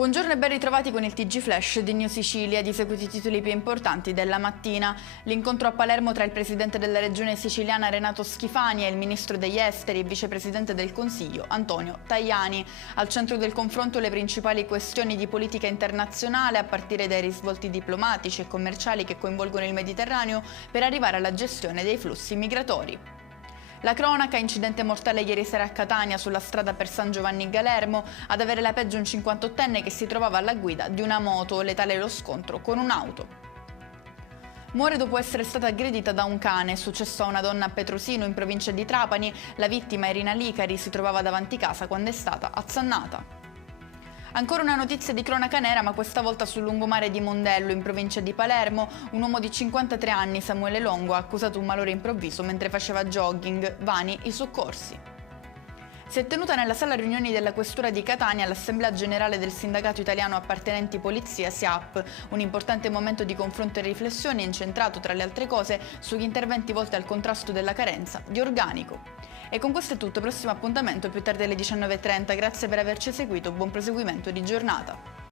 Buongiorno e ben ritrovati con il TG Flash di New Sicilia. Di seguito i titoli più importanti della mattina. L'incontro a Palermo tra il presidente della regione siciliana Renato Schifani e il ministro degli esteri e vicepresidente del Consiglio Antonio Tajani. Al centro del confronto le principali questioni di politica internazionale, a partire dai risvolti diplomatici e commerciali che coinvolgono il Mediterraneo, per arrivare alla gestione dei flussi migratori. La cronaca: incidente mortale ieri sera a Catania sulla strada per San Giovanni Galermo, ad avere la peggio un 58enne che si trovava alla guida di una moto, letale lo scontro con un'auto. Muore dopo essere stata aggredita da un cane. È successo a una donna a Petrosino, in provincia di Trapani. La vittima, Irina Licari, si trovava davanti casa quando è stata azzannata. Ancora una notizia di cronaca nera, ma questa volta sul lungomare di Mondello, in provincia di Palermo. Un uomo di 53 anni, Samuele Longo, ha accusato un malore improvviso mentre faceva jogging. Vani i soccorsi. Si è tenuta nella sala riunioni della Questura di Catania l'Assemblea Generale del Sindacato Italiano Appartenenti Polizia SIAP, un importante momento di confronto e riflessione incentrato, tra le altre cose, sugli interventi volti al contrasto della carenza di organico. E con questo è tutto, prossimo appuntamento più tardi alle 19:30. Grazie per averci seguito, buon proseguimento di giornata.